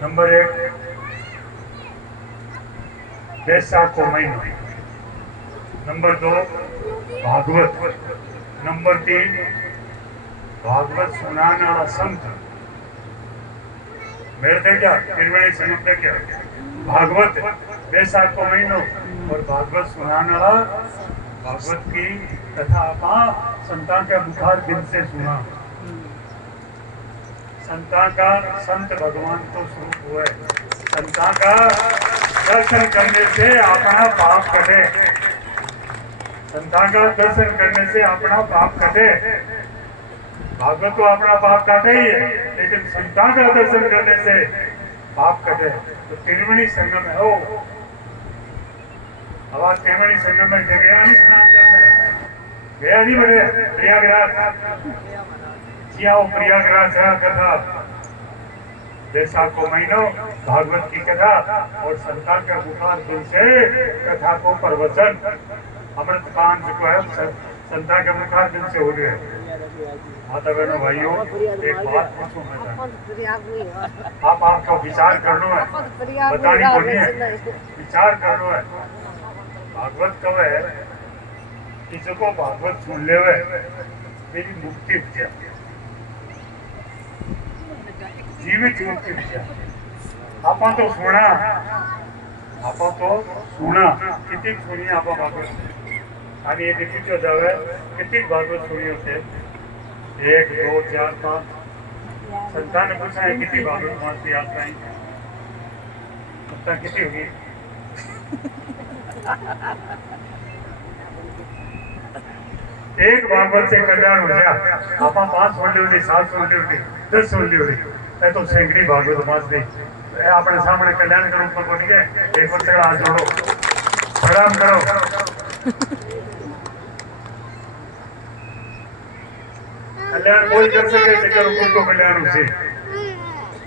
Number 1 बैसाख को महीनो, number 2 Bhagavat, number 3 Bhagavat सुनाना संत। मेरे थे क्या त्रिवेणी संगम पे क्या भागवत बैसाख को महीनो और भागवत सुनाना, भागवत की कथा आप संतान के मुखार दिल से सुना। संतान का संत भगवान को स्वरूप हुए, संतान का दर्शन करने से अपना पाप कटे, संतान का दर्शन करने से अपना पाप कटे। भागवत तो अपना पाप काटे ही है, लेकिन संतान का दर्शन करने से पाप कटे। तो त्रिवेणी संगम है हो, अब आज त्रिवेणी संगम में गया नहीं स्नान करने, गया नहीं बड़े प्रयागराज जी आओ, प्रयागराज कथा बैसाख को महीनो भागवत की कथा और संतान के मुखार दिल से कथा को प्रवचन अमृत पान जो है संतान के मुखार दिल से हो रहे हैं। माता बहनों भाइयों, एक बात पूछूं मैं, आप आपका विचार करना है, बतानी बोली है, विचार करना है। भागवत कब है किसको भागवत सुन ले मेरी मुक्ति हो जाए, जीवित मुक्ति हो जाए। आप तो सुना किती सुनी आप भागवत आणि ये देखील जावे किती भागवत सुनी होते 1 2 4 5 संतान ने पूछा है कितनी भागवत मानती आप नहीं संतान कितनी होगी एक भागवत से कल्याण हो गया। आप 5 सुन ली होती 7 सुन ली होती 10 सुन ली होती तो सैकड़ी भागवत मास दी अपने सामने कल्याण के रूप में बोल के एक बार से हाथ जोड़ो प्रणाम करो। कल्याण कोई कर सके तो करो, खुद को कल्याण उसे,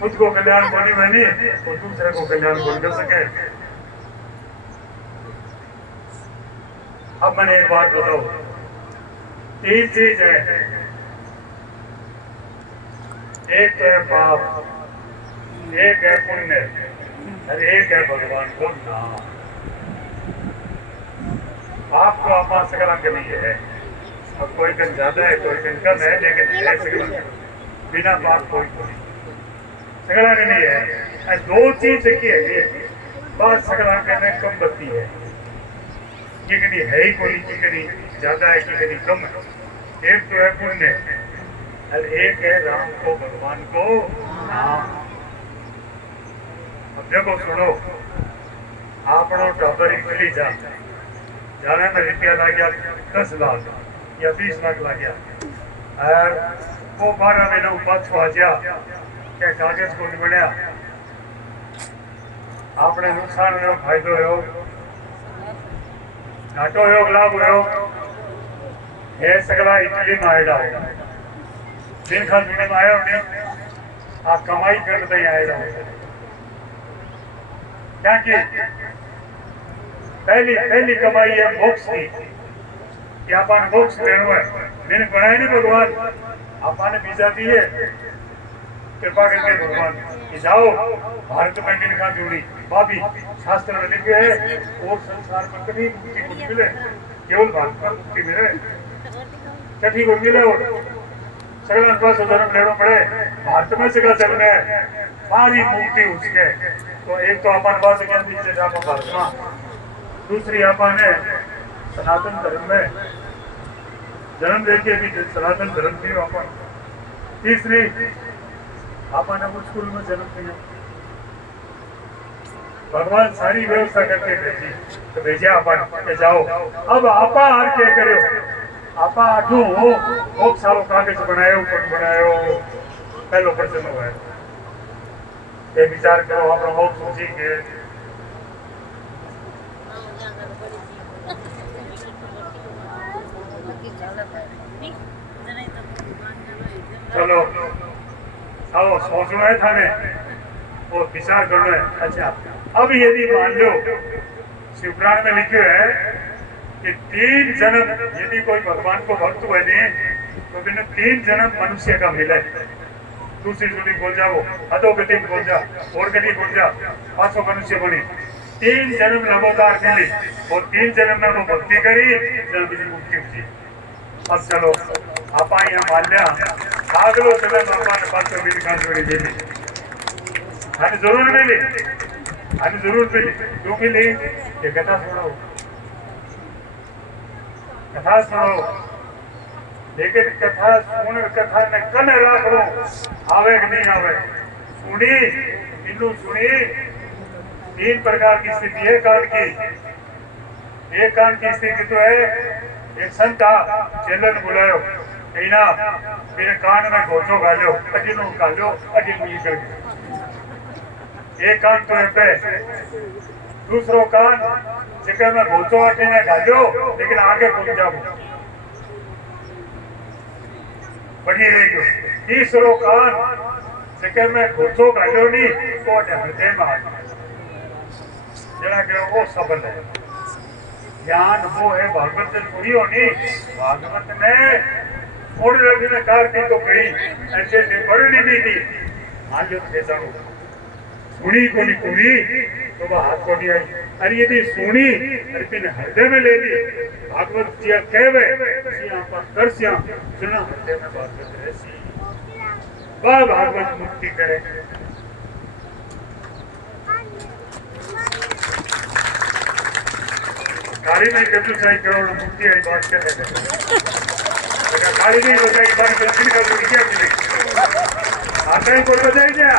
खुद को कल्याण कोनी बनी और दूसरे को कल्याण कौन कर सके। अब मैंने एक बात बताओ, 3 चीज है, एक है पाप, एक है पुण्य और एक है भगवान को नाम। पाप को आप सकला के नहीं है, अब कोई कम ज्यादा है कोई कम कम है, लेकिन है बिना पाप कोई सकला के नहीं है। 2 चीज देखिए, बात सकला करने कम बत्ती है, कितनी है ही कोई, कितनी ज्यादा है कितनी कम है। एक तो है पुण्य और एक है राम को भगवान को नाम। अब देखो सुनो, आपनो टाबर इटली जाने में रुपया लग गया 10 लाख या 20 लाख लग गया और वो 12 महीना पाछो आ गया क्या कागज को नहीं बनया, आपने नुकसान हो फायदो हो घाटो हो लाभ हो ये सगला इटली में आएगा दिन खा जुड़े में आया नहीं आ कमाई करते ही आएगा। क्या कि पहली कमाई है मोक्ष की कि अपन मोक्ष लेना है, मैंने बनाया नहीं भगवान अपन बीजा दी है कृपा करके भगवान कि जाओ भारत में दिन खा जुड़ी भाभी शास्त्र में लिखे है और संसार में कभी मुक्ति को मिले, केवल भारत में मुक्ति मिले छठी को मिले और सगला पास जन्म लेना पड़े, भारत में सगला जन्म है सारी मुक्ति उसके। तो एक तो अपन बात भारत में, दूसरी अपन है सनातन धर्म में जन्म लेके भी सनातन धर्म की अपन, तीसरी अपन स्कूल में जन्म लिया, भगवान सारी व्यवस्था करके भेजी तो भेजा अपन जाओ। अब आपा हार के करो, आपा आठू हो खूब सालों कागज बनायो पहलो प्रश्न हुआ ये विचार करो आप हो सोची के चलो आओ सोचना है थाने और विचार करना है। अच्छा अब यदि मान लो शिवपुराण में लिखे है कि 3 जन्म यदि कोई भगवान को भक्त हुए नहीं तो बिना 3 जन्म मनुष्य का मिले दूसरी जोड़ी बोल जाओ अधोगति बोल जा और गति बोल जा 500 मनुष्य बने 3 जन्म नमोदार मिली और 3 जन्म में वो भक्ति करी जन्म की मुक्ति हुई। अब चलो आपा यहाँ मान्या आगलो जन्म आपा ने 500 मिली खान जोड़ी मिली हमें जरूर मिली क्यों मिली ये कथा सुनो लेकिन कथा सुन कथा ने कन राख लो आवे कि नहीं आवे सुनी इन्नू सुनी 3 प्रकार की स्थिति है कान की। एक कान की स्थिति तो है एक संत चेलन बुलायो कहीं ना मेरे कान में घोचो गालो अजिनो गालो अजिन मिल कर एक कान तो है पे दूसरो कान जिक्र में घोचो अजिने गालो लेकिन आगे घूम जाओ बढ़ी रहेगी। तीसरो कान जिक्र में घोचो गालो नहीं तो हृदय में आ जरा के वो सबल है ज्ञान वो है भागवत से पूरी होनी भागवत ने थोड़ी रवि ने कारती तो कही ऐसे पढ़नी नहीं थी मान लो ऐसा हो सुनी को नहीं पूरी तो वह हाथ को नहीं आई अरे यदि सुनी अरे फिर हृदय में ले ली भागवत जिया कहवे सिया पर कर सिया सुना हृदय में भागवत रहसी वह भागवत मुक्ति करे। गाड़ी में कभी सही करोड़ मुक्ति है बात कर रहे हैं अगर गाड़ी नहीं बताई बात गलती का तो क्या मिले आता ही कोई बताई क्या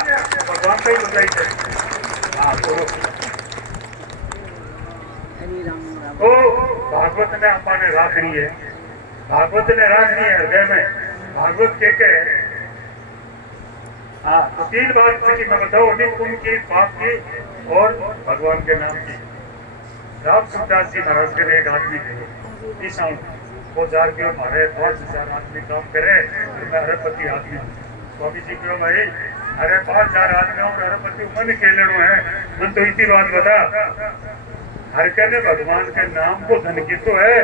भगवान का ही बताई जाए। हाँ तो भागवत ने अपने राखनी है भागवत ने राखनी है हृदय में भागवत के हाँ तो 3 बात की मैं बताऊँ नित्य पुण्य की पाप की और भगवान के नाम की। राम सुखदास जी महाराज के एक आदमी थे इस वो जार के हमारे 5000 आदमी काम करे मैं अरबपति आदमी हूँ स्वामी जी क्यों भाई अरे 5000 आदमी और अरबपति मन खेलनो है मन तो इतनी बात बता हर कहने भगवान के नाम को धन की तो है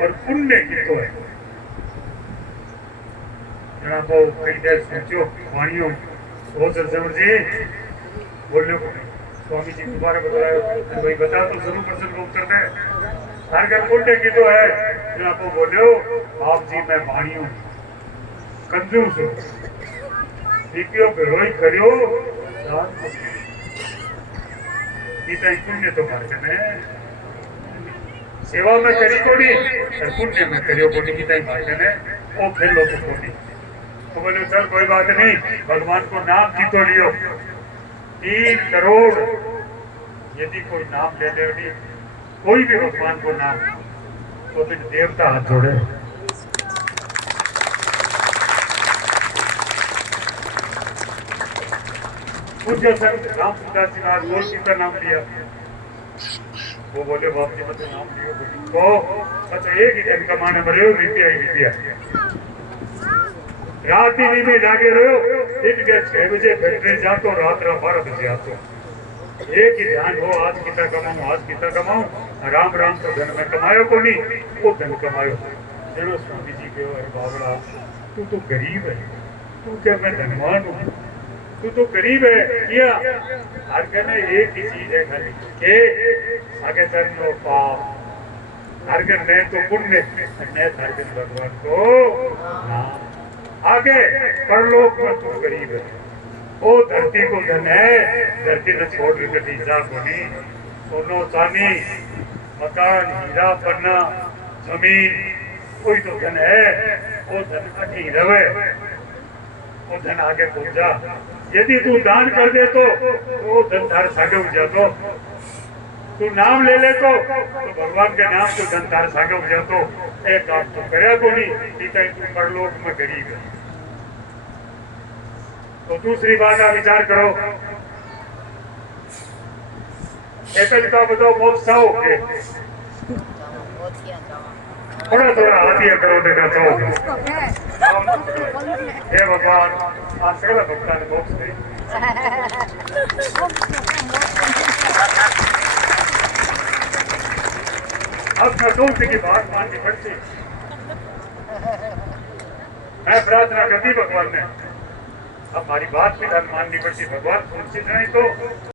और पुण्य की तो है जना को कई देर सोचो वाणियों वो जबर जी बोलो स्वामी जी दोबारा बताया भाई बता तो जरूर प्रसन्न लोग करते हैं हर घर पुण्य की तो है आपको बोलो आप जी मैं वाणी हूँ कंजूस हूँ दीपियो रोई करियो पुण्य तो मार्ग में सेवा में करी को नहीं पुण्य में करियो कोटी की मार्ग में वो खेलो तो कोटी तो बोले चल कोई बात नहीं भगवान को नाम की तो लियो 3 करोड़ यदि कोई नाम ले ले कोई भी भगवान को नाम तो फिर देवता हाथ जोड़े। पूज्य संत राम सुखदास जी ने गोल का नाम लिया वो बोले बाप जी मतलब नाम लियो तो एक ही जन कमाने मरे हो विद्या ही विद्या रात ही में जागे रहो दिन के 6 बजे फैक्ट्री जातो रात 12 बजे आतो एक ही ध्यान हो आज कितना कमाऊं राम राम तो धन में कमायो को नहीं वो धन कमायो चलो स्वामी जी के अरे बाबला तू तो गरीब है तू क्या मैं धनवान हूँ तू तो गरीब है क्या हर कहने एक ही चीज है खाली के आगे धर्म पाप हर घर न तो पुण्य न हर घर भगवान को नाम आगे परलोक में तू गरीब है वो धरती को धन है धरती ने छोड़ के जा कोनी सोनो चांदी मकान हीरा पन्ना जमीन कोई तो धन है वो धन अठी रवे वो धन आगे पहुंच जा यदि तू दान कर दे तो वो धन धार सागे हो जातो तू नाम ले ले तो भगवान के नाम तो धन धार सागे हो जातो एक काम तो करे को नहीं ठीक है तू परलोक में गरीब है। तो दूसरी बात का विचार करो एक का बताओ मोक्ष चाहो के थोड़ा हाथिया करो देखा चाहो हे भगवान आज सगला भक्ता ने मोक्ष दे अब नटों की बात माननी पड़ती मैं प्रार्थना करती भगवान ने अब हमारी बात भी धन माननी पड़ती, भगवान सुनिश्चित नहीं तो